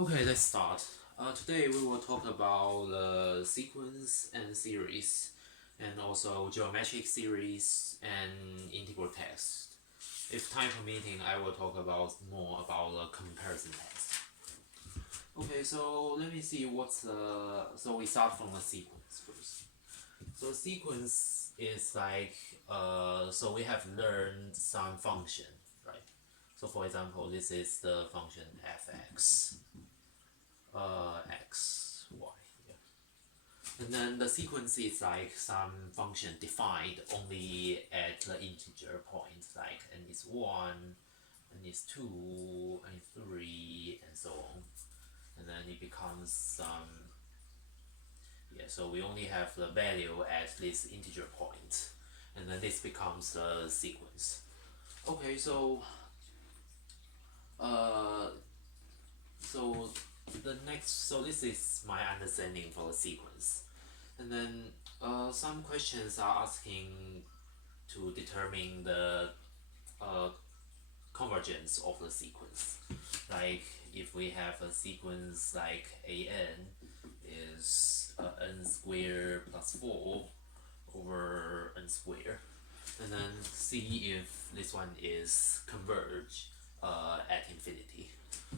Okay, let's start. Today we will talk about the sequence and series, and also geometric series and integral text. If time permitting, I will talk about more about the comparison text. Okay, so let me see what's the. So we start from the sequence first. So sequence is like so we have learned some function, right? So for example, this is the function fx x, y. Yeah. And then the sequence is like some function defined only at the integer point, like n is 1, n is 2, n is 3, and so on. And then it becomes some, yeah, so we only have the value at this integer point, and then this becomes the sequence. Okay, uh, so so this is my understanding for the sequence. And then some questions are asking to determine the uh, convergence of the sequence. Like if we have a sequence like an is n squared plus 4 over n squared, and then see if this one is converge at infinity.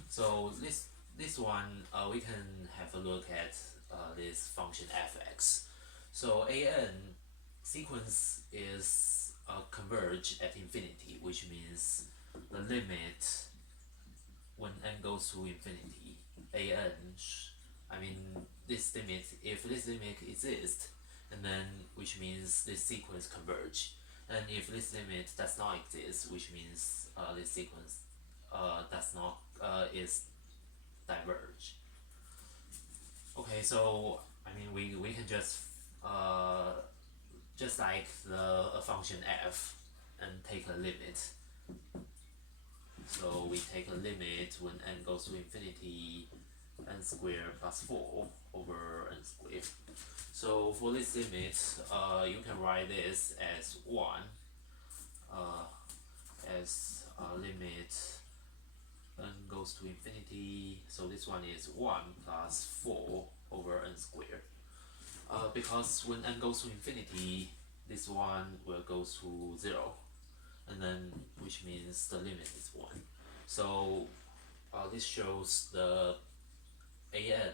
So this one we can have a look at this function fx. So an sequence is converge at infinity, which means the limit when n goes to infinity, I mean this limit, if this limit exists, and then which means this sequence converge, and if this limit does not exist, which means this sequence does not is diverge. Okay, so I mean we can just like the a function f and take a limit. So we take a limit when n goes to infinity, n squared plus 4 over n squared. So for this limit, you can write this as 1 as limit n goes to infinity. So this one is 1 plus 4 over n squared. Because when n goes to infinity, this one will go to 0, and then which means the limit is 1. So this shows the an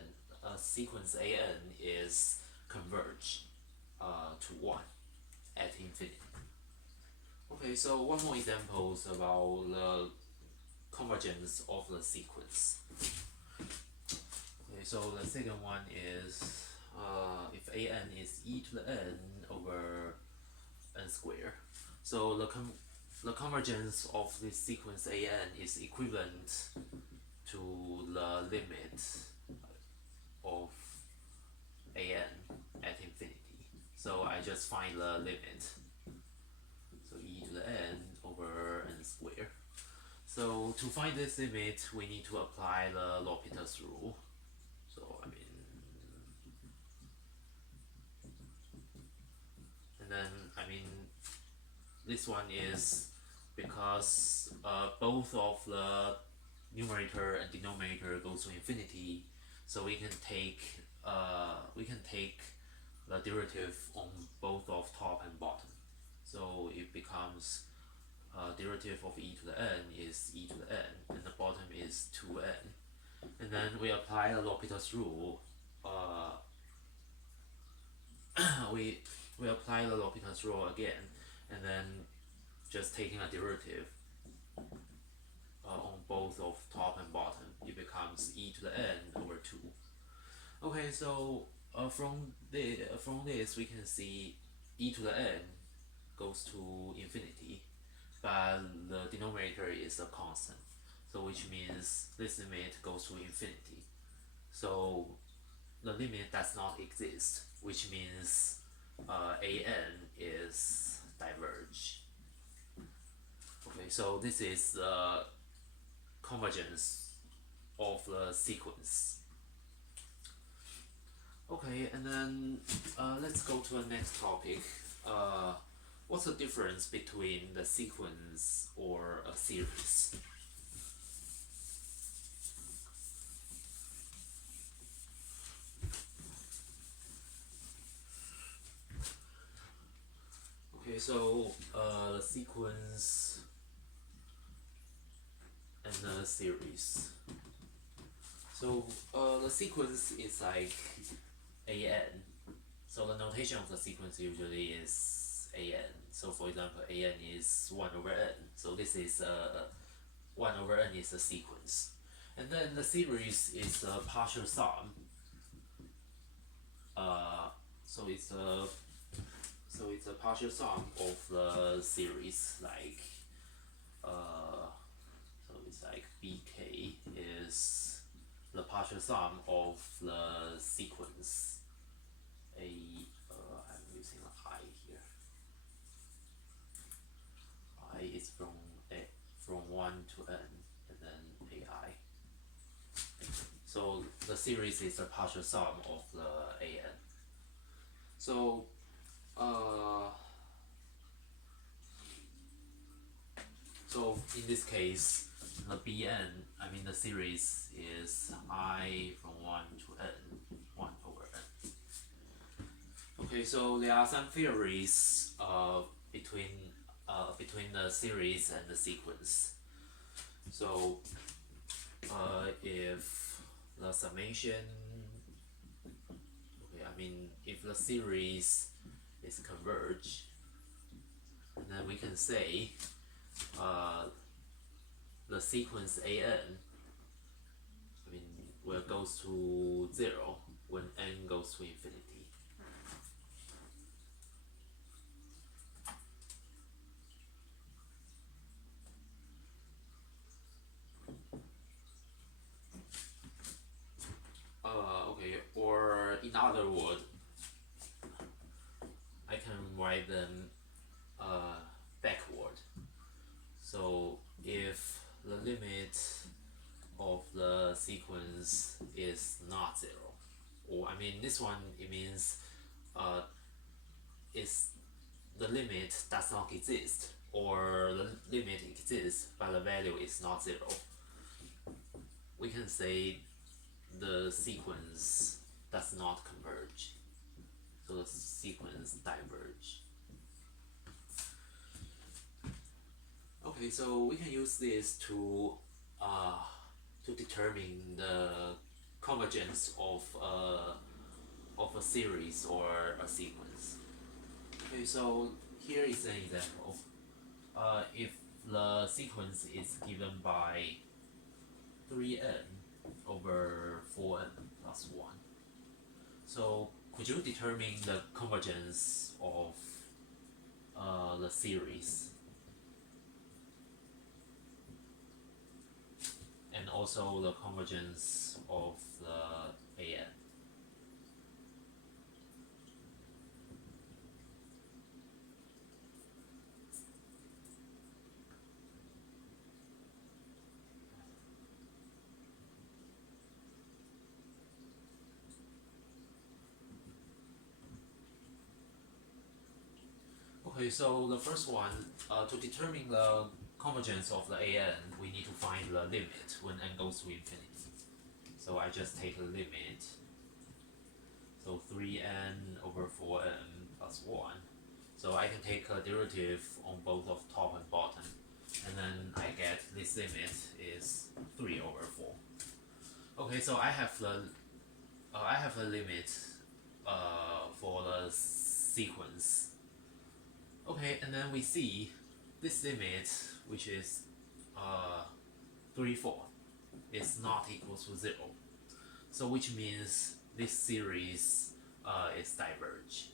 sequence an is converge to 1 at infinity. Okay, so one more examples about the convergence of the sequence. Okay, so the second one is if an is e to the n over n squared. So the convergence of this sequence an is equivalent to the limit of an at infinity. So I just find the limit. So e to the n over n squared. So to find this limit, we need to apply the L'Hopital's rule. So I mean, and then I mean, this one is because both of the numerator and denominator goes to infinity, so we can take the derivative on both of top and bottom. So it becomes derivative of e to the n is e to the n, and the bottom is 2n. And then we apply the L'Hopital's rule. We apply the L'Hopital's rule again, and then just taking a derivative on both of top and bottom, it becomes e to the n over 2. Okay, so from this we can see e to the n goes to infinity, but the denominator is a constant, so which means this limit goes to infinity. So the limit does not exist, which means an is diverge. Okay, so this is the convergence of the sequence. Okay, and then let's go to the next topic. What's the difference between the sequence or a series? Okay, so the sequence and the series. So the sequence is like AN. So the notation of the sequence usually is AN. So for example, AN is 1 over n. So this is 1 over n is the sequence. And then the series is a partial sum. So it's a partial sum of the series, like so it's like BK is the partial sum of the sequence I'm using a I here. I is from 1 to n, and then AI. So the series is a partial sum of the AN. So so in this case, the BN, I mean the series is I from 1 to n, 1 over n. Okay, so there are some theories between the series and the sequence. So if the summation, okay, I mean if the series is converged, then we can say the sequence AN, I mean, will goes to 0 when n goes to infinity. Okay, or in other words, I can write them backward. So if the limit of the sequence is not 0, or I mean this one, it means is the limit does not exist, or the limit exists but the value is not 0, we can say the sequence does not converge. So the sequence diverge. Okay, so we can use this to determine the convergence of a series or a sequence. Okay, so here is an example. If the sequence is given by 3n over 4n plus 1. So could you determine the convergence of the series and also the convergence of the AN? Okay, so the first one, to determine the convergence of the AN, we need to find the limit when n goes to infinity. So I just take a limit. So 3n over 4n plus 1. So I can take a derivative on both of top and bottom, and then I get this limit is 3 over 4. Okay, so I have a limit for the sequence. Okay, and then we see this limit, which is 3, 4, is not equal to 0. So which means this series is diverge.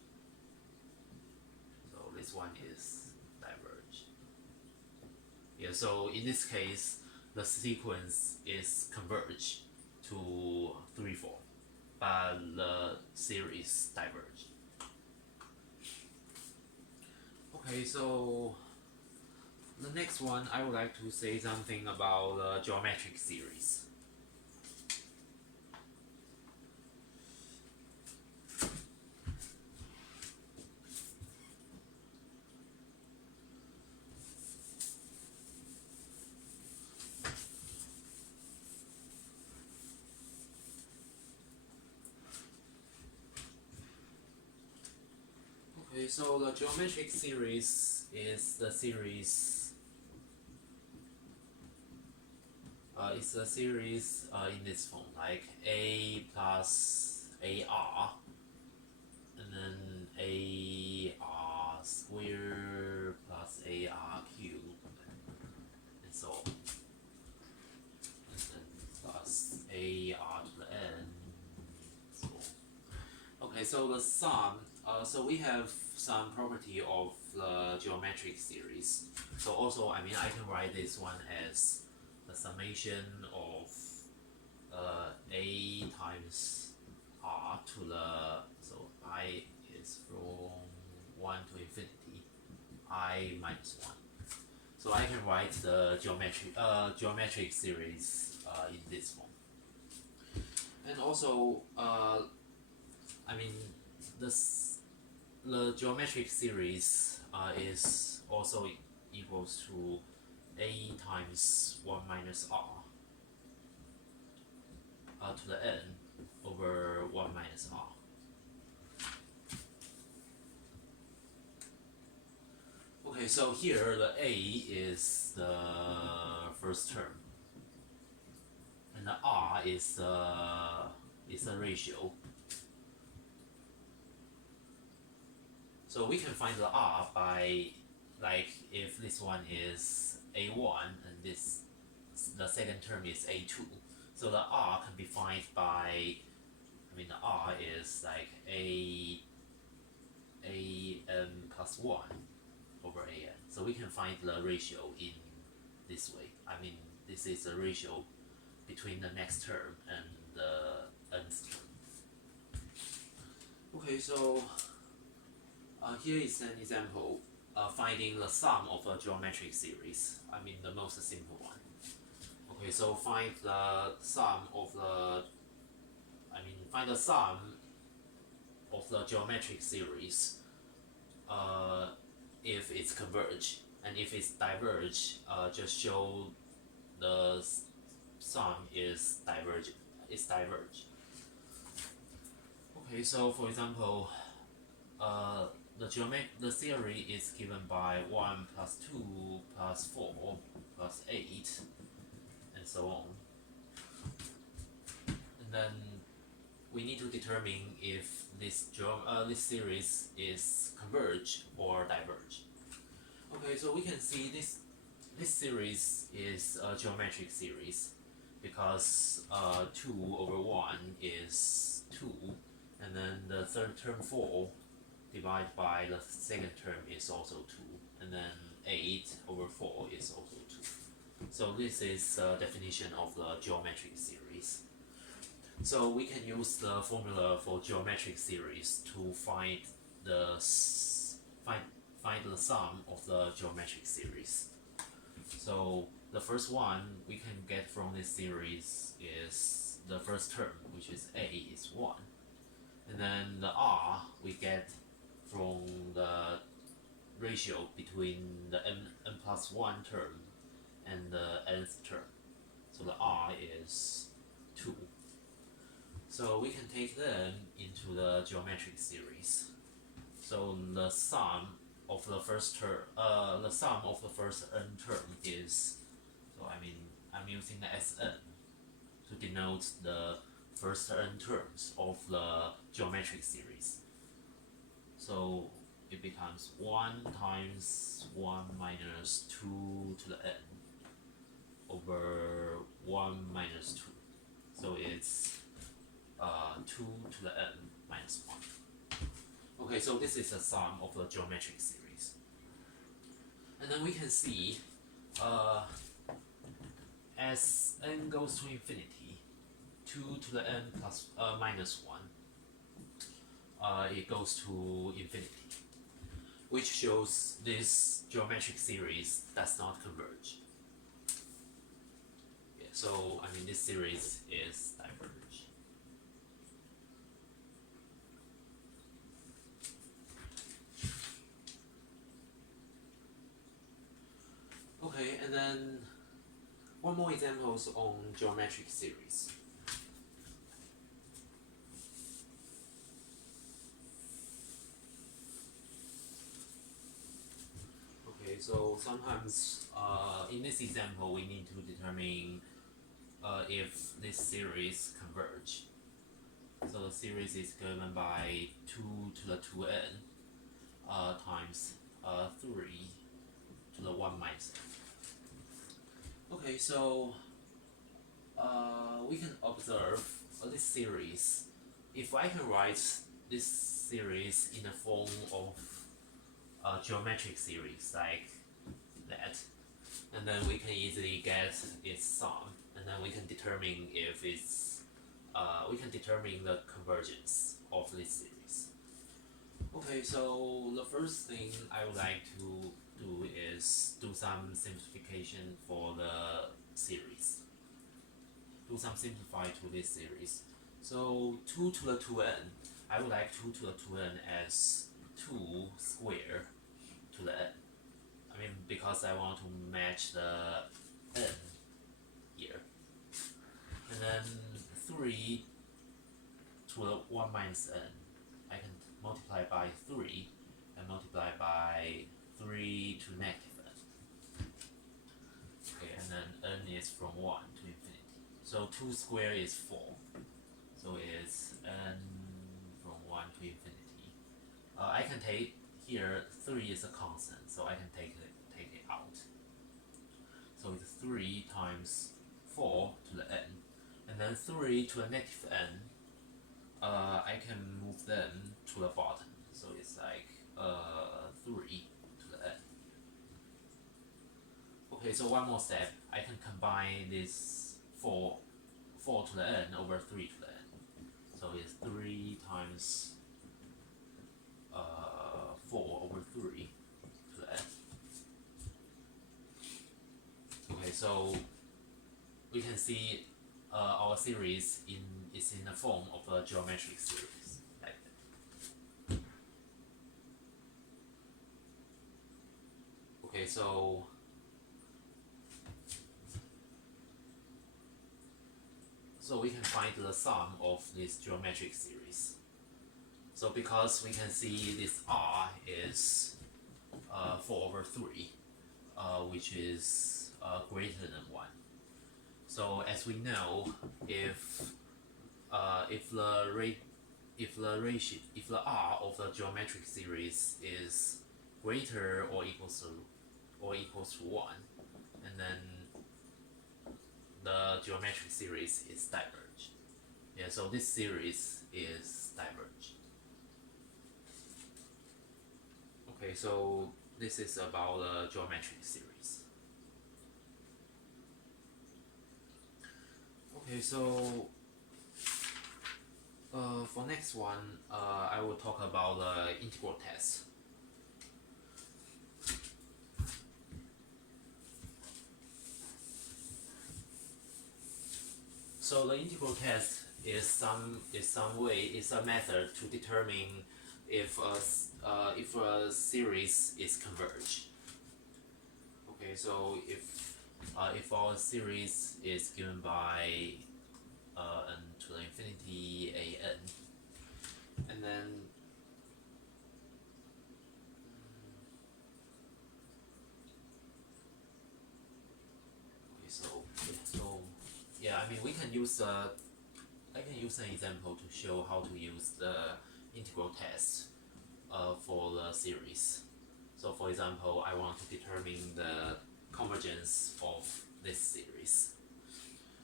So this one is diverge. Yeah, so in this case, the sequence is converge to 3, 4, but the series diverge. Okay, so the next one, I would like to say something about the geometric series. Okay, Okay, so the geometric series is the series. It's a series in this form, like a plus ar, and then ar squared plus ar cubed, and so on, and then plus ar to the n, so on. Okay, so the sum. So we have some property of the geometric series. So also, I mean, I can write this one as the summation of a times r to the, so I is from 1 to infinity, I minus 1. So I can write the geometric series in this form. And also, I mean, the geometric series is also equals to a times 1 minus r to the n over 1 minus r. Okay, so here the a is the first term, and the r is the ratio. So we can find the r by, like, if this one is a1 and the second term is a2, so the r can be found by, I mean, the r is like an plus 1 over an. So we can find the ratio in this way. I mean, this is the ratio between the next term and the nth term. Okay, so here is an example finding the sum of a geometric series. I mean, the most simple one. Okay, so find the sum of the geometric series if it's converge, and if it's diverge, just show the sum is divergent. It's diverge. Okay, so for example, the theory is given by 1 plus 2 plus 4 plus 8, and so on. And then we need to determine if this series is converge or diverge. Okay, so we can see this series is a geometric series because 2 over 1 is 2, and then the third term 4 divided by the second term is also 2, and then 8 over 4 is also 2. So this is the definition of the geometric series. So we can use the formula for geometric series to find the sum of the geometric series. So the first one we can get from this series is the first term, which is a is 1, and then the r we get from the ratio between the n plus 1 term and the nth term. So the r is 2. So we can take them into the geometric series. So the sum of the first term, n term is, so I mean, I'm using the Sn to denote the first n terms of the geometric series. So it becomes 1 times 1 minus 2 to the n over 1 minus 2. So it's 2 to the n minus 1. Okay, so this is the sum of the geometric series. And then we can see as n goes to infinity, 2 to the n plus minus 1, it goes to infinity, which shows this geometric series does not converge. Yeah, so I mean, this series is diverge. Okay, and then one more examples on geometric series. so sometimes in this example we need to determine if this series converge. So the series is given by 2 to the 2n times 3 to the 1 minus n. Okay, so we can observe this series. If I can write this series in the form of a geometric series like that, and then we can easily get its sum, and then we can determine if it's we can determine the convergence of this series. Okay, so the first thing I would like to do is do some simplification for the series. Do some simplify to this series. So 2 to the 2n, I would like 2 to the 2n as 2 square to the n. I mean, because I want to match the n here. And then 3 to the 1 minus n, I can multiply by 3 and multiply by 3 to negative n. Okay, and then n is from 1 to infinity. So 2 squared is 4. So it's n from 1 to infinity. I can take here 3 is a constant, so I can take it out. So it's 3 times 4 to the n, and then 3 to the negative n. I can move them to the bottom, so it's like 3 to the n. Okay, so one more step. I can combine this 4 to the n over 3 to the n. So it's 3 times 4 over 3 to the n. Okay, so we can see our series is in the form of a geometric series like that. Okay, so we can find the sum of this geometric series. So because we can see this r is 4 over 3, which is greater than 1. So as we know, if the r of the geometric series is greater or equals to 1, and then the geometric series is divergent. Yeah, so this series is divergent. Okay, so this is about the geometric series. Okay, so for next one, I will talk about the integral test. So the integral test is a method to determine if a series is converged. Okay, so if our series is given by n to the infinity a n, and then okay, so yeah, I mean we can use I can use an example to show how to use the integral test for the series. So for example, I want to determine the convergence of this series.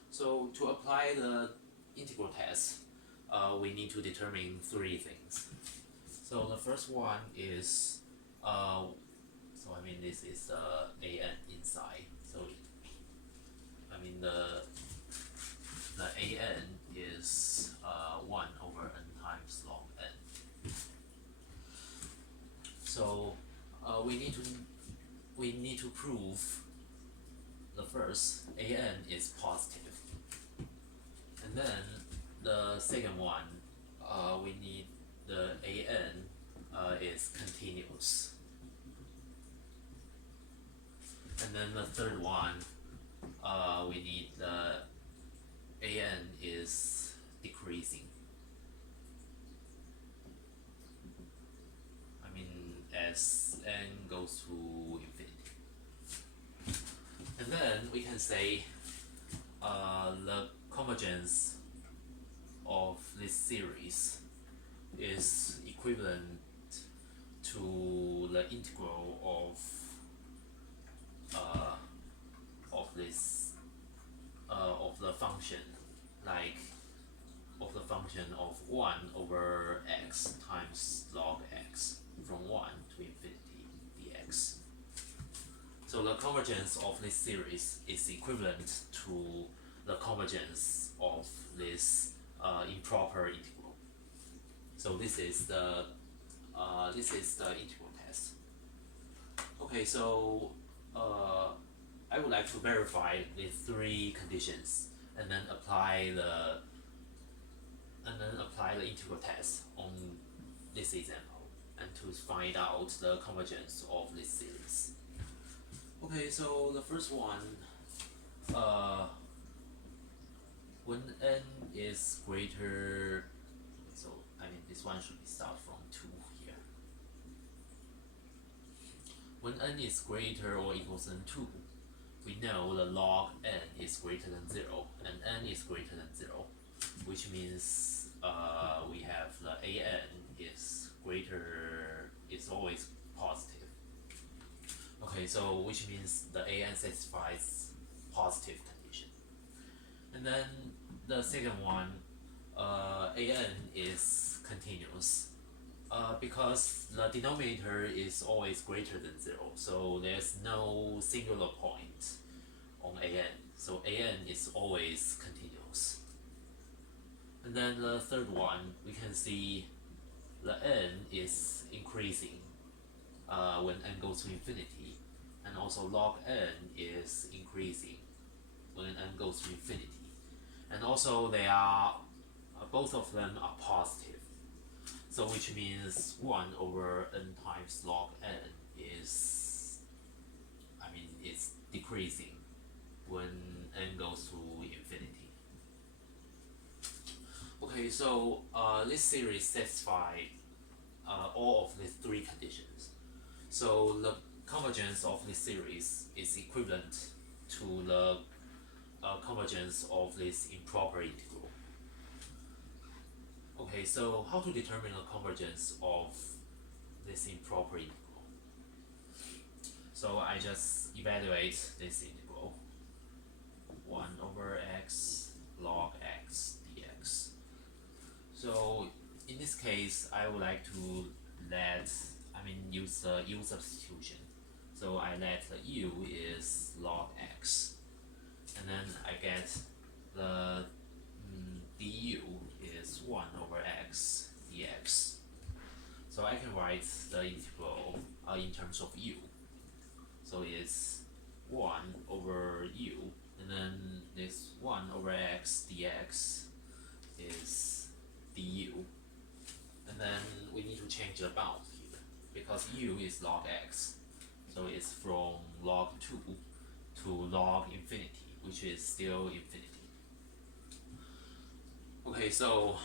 So to apply the integral test, we need to determine 3 things. So the first one is, so I mean this is an inside. So I mean the an is 1 over n times log n. So we need to prove the first an is positive, and then the second one we need the an is continuous, and then the third one we need the an is decreasing. I mean as n goes to infinity. say the convergence of this series is equivalent to the integral of this of the function, like of the function of 1 over x times log x from 1 to infinity dx. So the convergence of this series is equivalent to the convergence of this improper integral. So this is the integral test. Okay, so I would like to verify the 3 conditions and then apply the integral test on this example and to find out the convergence of this series. Okay, so the first one, when n is greater, so I mean this one should be start from 2 here. When n is greater or equals than 2, we know the log n is greater than 0 and n is greater than 0, which means we have the an is always positive. Okay, so which means the an satisfies positive condition. And then the second one, an is continuous because the denominator is always greater than 0, so there's no singular point on an, so an is always continuous. And then the third one, we can see the n is increasing when n goes to infinity, and also log n is increasing when n goes to infinity, and also they are both of them are positive, so which means 1 over n times log n is, I mean, it's decreasing when n goes to infinity. Okay, so this series satisfies all of these 3 conditions. So the convergence of this series is equivalent to the convergence of this improper integral. Okay, so how to determine the convergence of this improper integral? So I just evaluate this integral, 1 over x log x dx. So in this case, I would like to use the u substitution. So I let the u is log x, and then I get the du is 1 over x dx. So I can write the integral in terms of u. So it's 1 over u, and then this 1 over x dx is du. And then we need to change the bound here, because u is log x. So it's from log 2 to log infinity, which is still infinity. Okay, so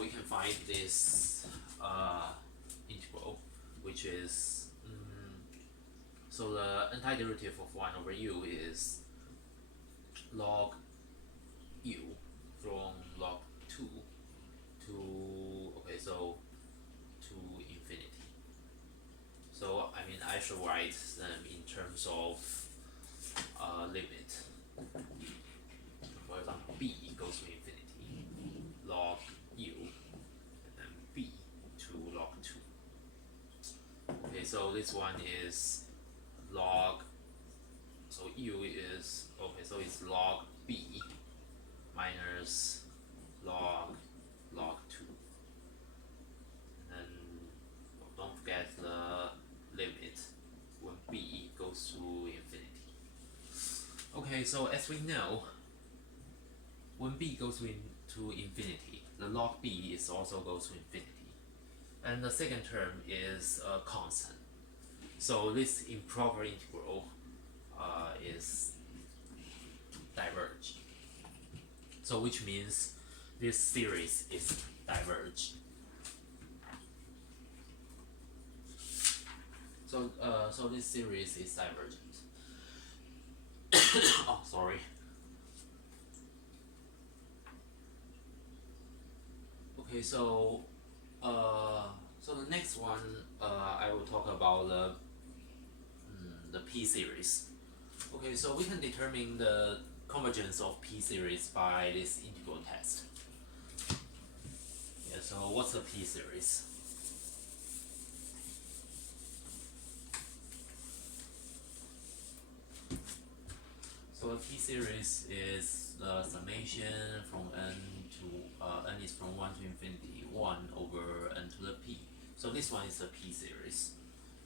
we can find this integral, which is, so the antiderivative of 1 over u is log u from log 2 to, okay, so to infinity. So I mean, I should write them in terms of limit. For example, b goes to infinity, log u, and then b to log 2. Okay, so this one is log, so u is, okay, so it's log b minus log 2. And then don't forget the limit when b goes to infinity. Okay, so as we know, when b goes to infinity, the log b is also goes to infinity, and the second term is a constant. So this improper integral is diverged. So which means this series is diverged. So this series is divergent. Oh, sorry. Okay, so the next one, I will talk about the P series. Okay, so we can determine the convergence of P series by this integral test. Yeah, so what's the P series? So the P series is the summation from n to n is from 1 to infinity, 1 over n to the p. So this one is the P series.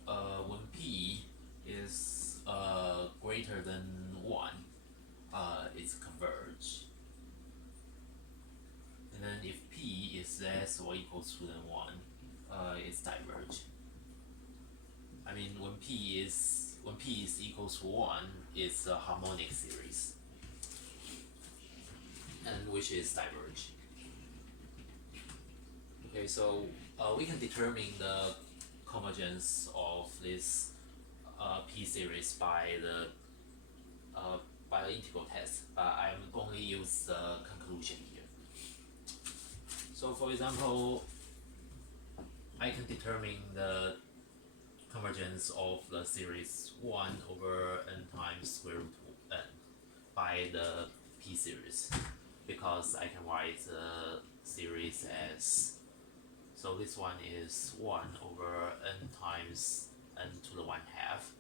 When p is greater than 1, it's converge. And then if p is less or equals to than 1, it's diverge. I mean, when p is equals to 1, it's a harmonic series, and which is diverge. Okay, so we can determine the convergence of this P series by the integral test, but I'm only use the conclusion here. So for example, I can determine the convergence of the series 1 over n times square root of n by the P series, because I can write the series as, so this one is 1 over n times n to the 1 half,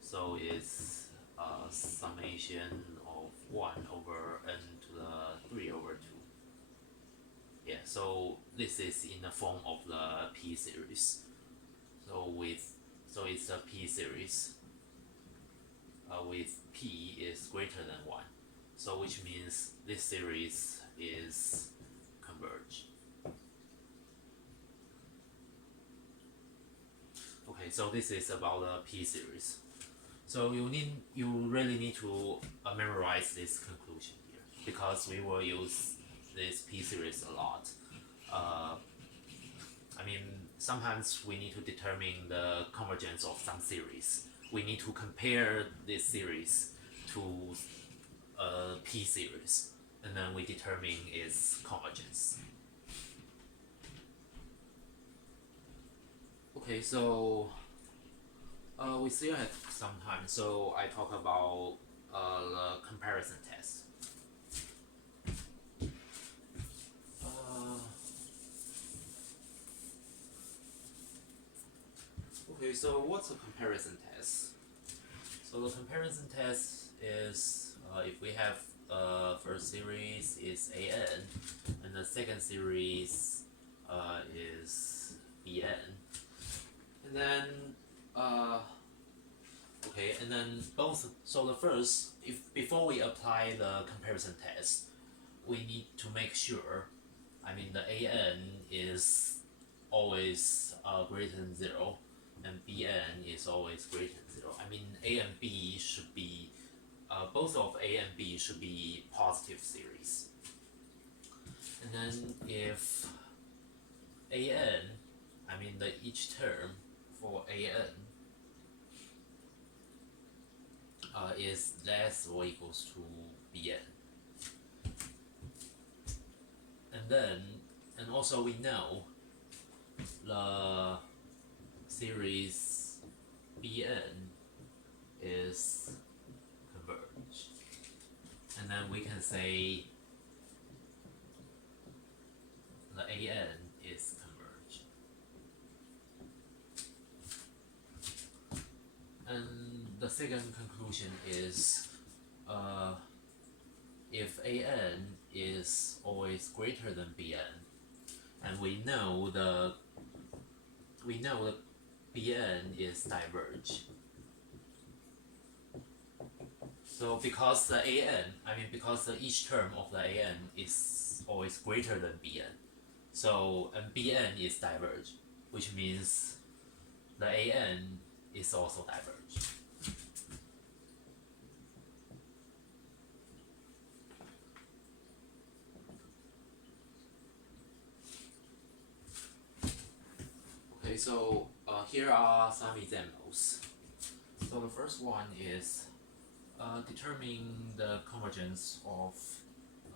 so it's a summation of 1 over n to the 3 over 2. Yeah, so this is in the form of the P series. So it's a P series with P is greater than 1. So which means this series is converge. Okay, so this is about the P series. So you really need to memorize this conclusion here, because we will use this P series a lot. I mean, sometimes we need to determine the convergence of some series. We need to compare this series to a P series, and then we determine its convergence. Okay, so we still have some time, so I talk about the comparison test. Okay, so what's a comparison test? So the comparison test is if we have first series is an, and the second series is bn, and then okay, and then both. So the first, if before we apply the comparison test, we need to make sure. I mean, the an is always greater than 0, and bn is always greater than 0. I mean, a and b should be both of a and b should be positive series. And then if an, I mean the each term for an is less or equals to bn. And also we know the series bn is converge, and then we can say the an is converge. And the second conclusion is if an is always greater than bn, and we know the bn is diverge. So because the because the each term of the an is always greater than bn, so and bn is diverge, which means the an is also diverge. Okay, so here are some examples. So the first one is determine the convergence of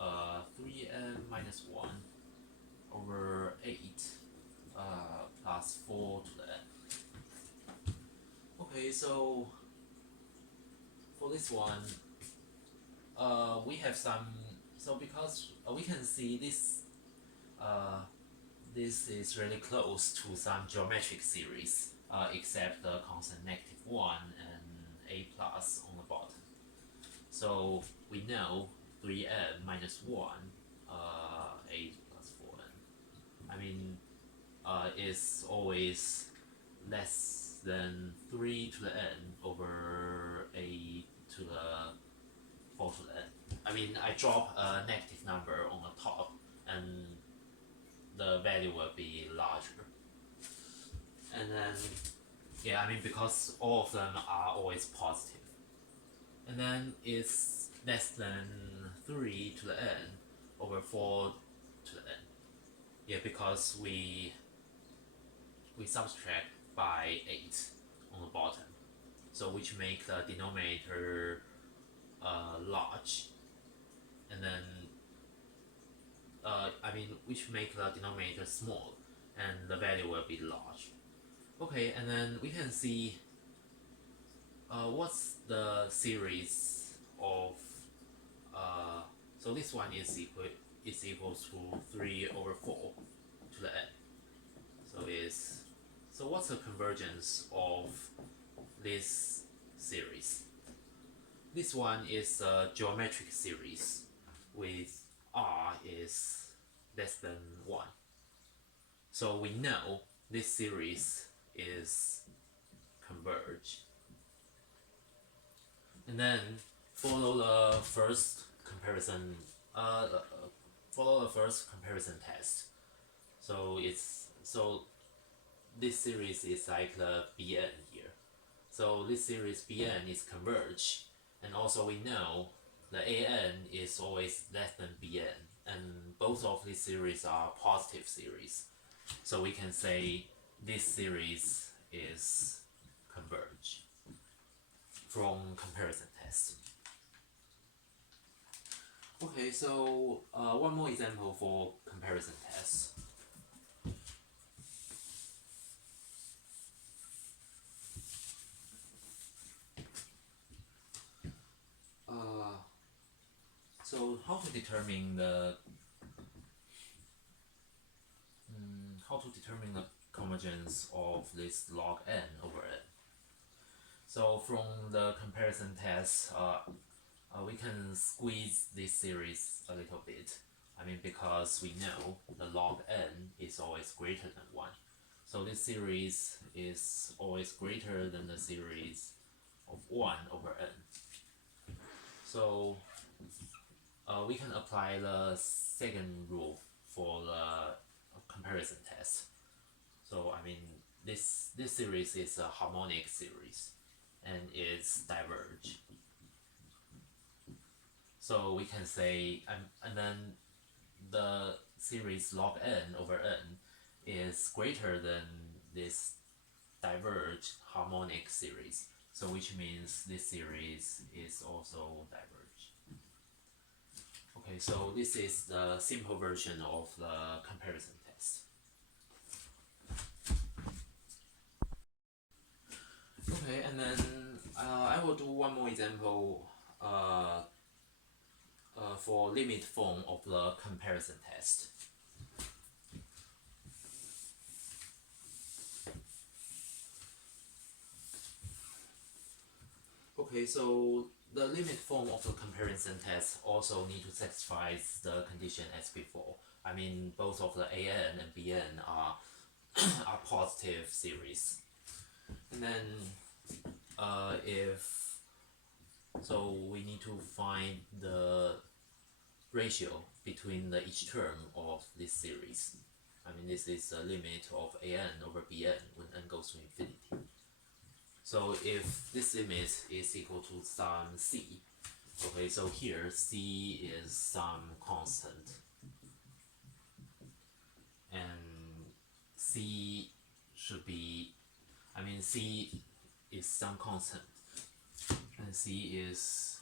3n minus 1 over 8 plus 4 to the n. Okay, so for this one, we have some, so because we can see this, this is really close to some geometric series, except the constant -1 and a plus on the bottom. So we know 3n minus 1, 8 plus 4n, I mean, is always less than 3 to the n over a to the 4 to the n. I mean, I drop a negative number on the top and the value will be larger. And then, yeah, I mean, because all of them are always positive. And then it's less than 3 to the n over 4 to the n. Yeah, because we subtract by 8 on the bottom, so which make the denominator large, and then I mean, which make the denominator small, and the value will be large. Okay, and then we can see what's the series of so this one is equal to 3 over 4 to the n. So what's the convergence of this series? This one is a geometric series with r is less than 1. So we know this series is converged. And then follow the first comparison test. So this series is like the Bn here. So this series Bn is converged, and also we know the An is always less than Bn, and both of these series are positive series. So we can say this series is converged from comparison test. Okay, so one more example for comparison test. So how to determine the convergence of this log n over n? So from the comparison test, we can squeeze this series a little bit. I mean, because we know the log n is always greater than 1. So this series is always greater than the series of 1 over n. So we can apply the second rule for the comparison test. So I mean, this series is a harmonic series, and it's diverged. So we can say, and then the series log n over n is greater than this diverged harmonic series. So which means this series is also diverged. Okay, so this is the simple version of the comparison test. Okay, and then I will do one more example for limit form of the comparison test. Okay, so the limit form of the comparison test also need to satisfy the condition as before. I mean, both of the An and Bn are positive series. And then so we need to find the ratio between each term of this series. I mean, this is the limit of An over Bn when n goes to infinity. So if this limit is equal to some c, okay, so here c is some constant, and c should be, I mean, c is some constant, and c is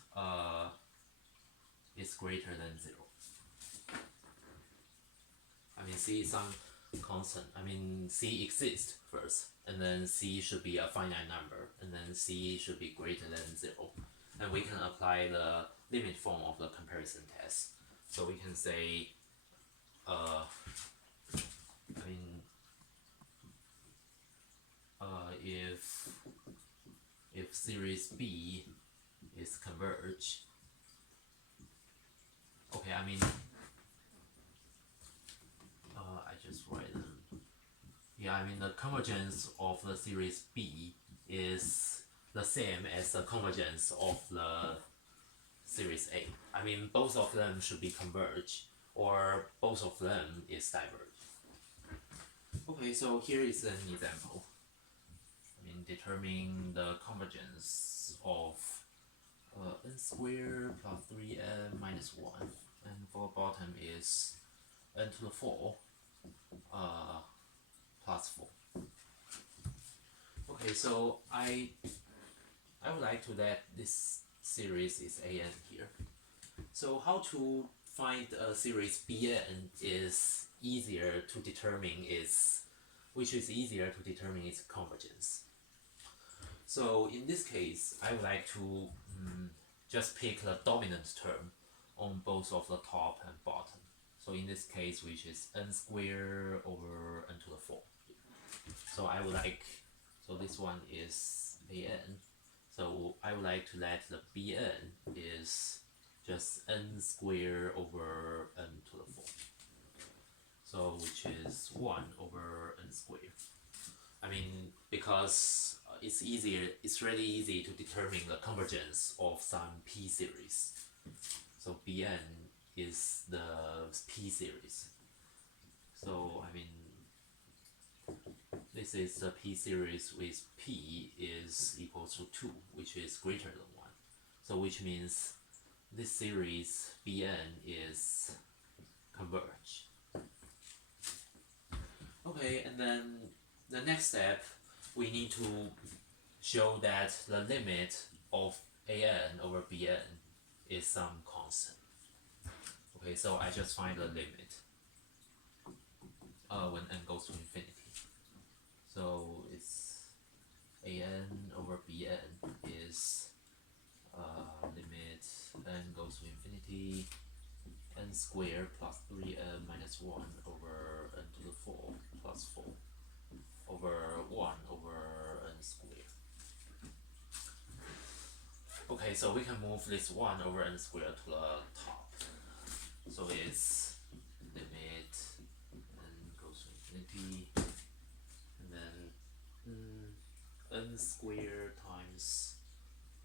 is greater than 0. I mean, C is some constant. I mean, C exists first, and then C should be a finite number, and then C should be greater than 0. And we can apply the limit form of the comparison test. So we can say, I mean, if series B is converge, okay, I mean, I just write them. Yeah, I mean the convergence of the series B is the same as the convergence of the series A. I mean both of them should be converge, or both of them is diverge. Okay, so here is an example. I mean determine the convergence of n squared plus 3n minus 1, and for bottom is n to the 4 plus 4. Okay, so I would like to let this series is an here. So how to find a series Bn is easier to determine its convergence. So in this case, I would like to just pick the dominant term on both of the top and bottom. So in this case, which is n squared over n to the 4. So I would like, so this one is an. So I would like to let the Bn is just n squared over n to the 4. So which is 1 over n squared. I mean, because it's really easy to determine the convergence of some P series. So Bn is the P series. So I mean, this is the P series with P is equals to 2, which is greater than 1. So which means this series Bn is converge. Okay, and then the next step, we need to show that the limit of an over Bn is some constant. Okay, so I just find the limit when n goes to infinity. So it's an over Bn is limit n goes to infinity n squared plus 3n minus 1 over n to the 4 plus 4 over 1 over n squared. Okay, so we can move this 1 over n squared to the top. So it's limit n goes to infinity, and then n squared times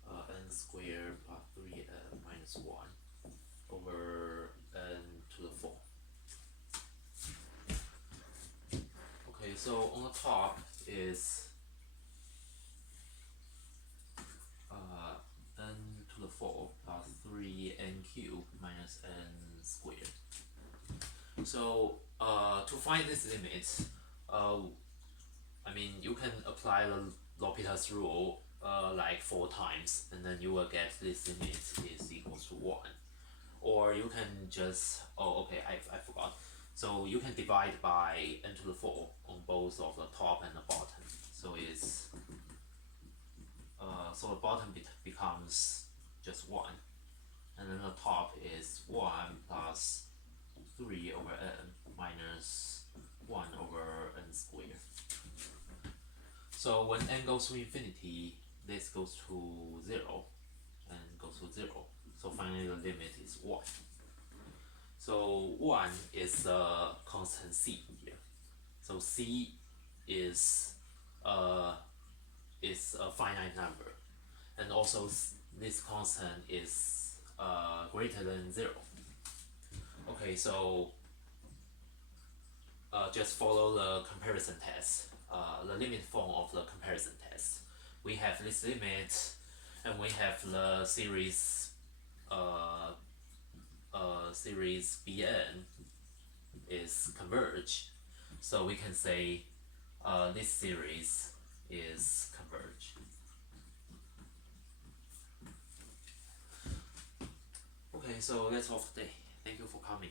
n squared plus 3n minus 1 over n to the 4. Okay, so on the top is n to the 4 plus 3n cubed minus n squared. So to find this limit, I mean you can apply the L'Hopital's rule like 4 times, and then you will get this limit is equals to 1. Or you can just, oh okay, I forgot. So you can divide by n to the 4 on both of the top and the bottom. So it's so the bottom becomes just 1, and then the top is 1 plus 3 over n minus 1 over n squared. So when n goes to infinity, this goes to 0 and goes to 0. So finally the limit is 1. So 1 is the constant c here. So c is a finite number, and also this constant is greater than 0. Okay, so just follow the comparison test, the limit form of the comparison test. We have this limit, and we have the series series Bn is converge. So we can say this series is converge. so that's all for today. Thank you for coming.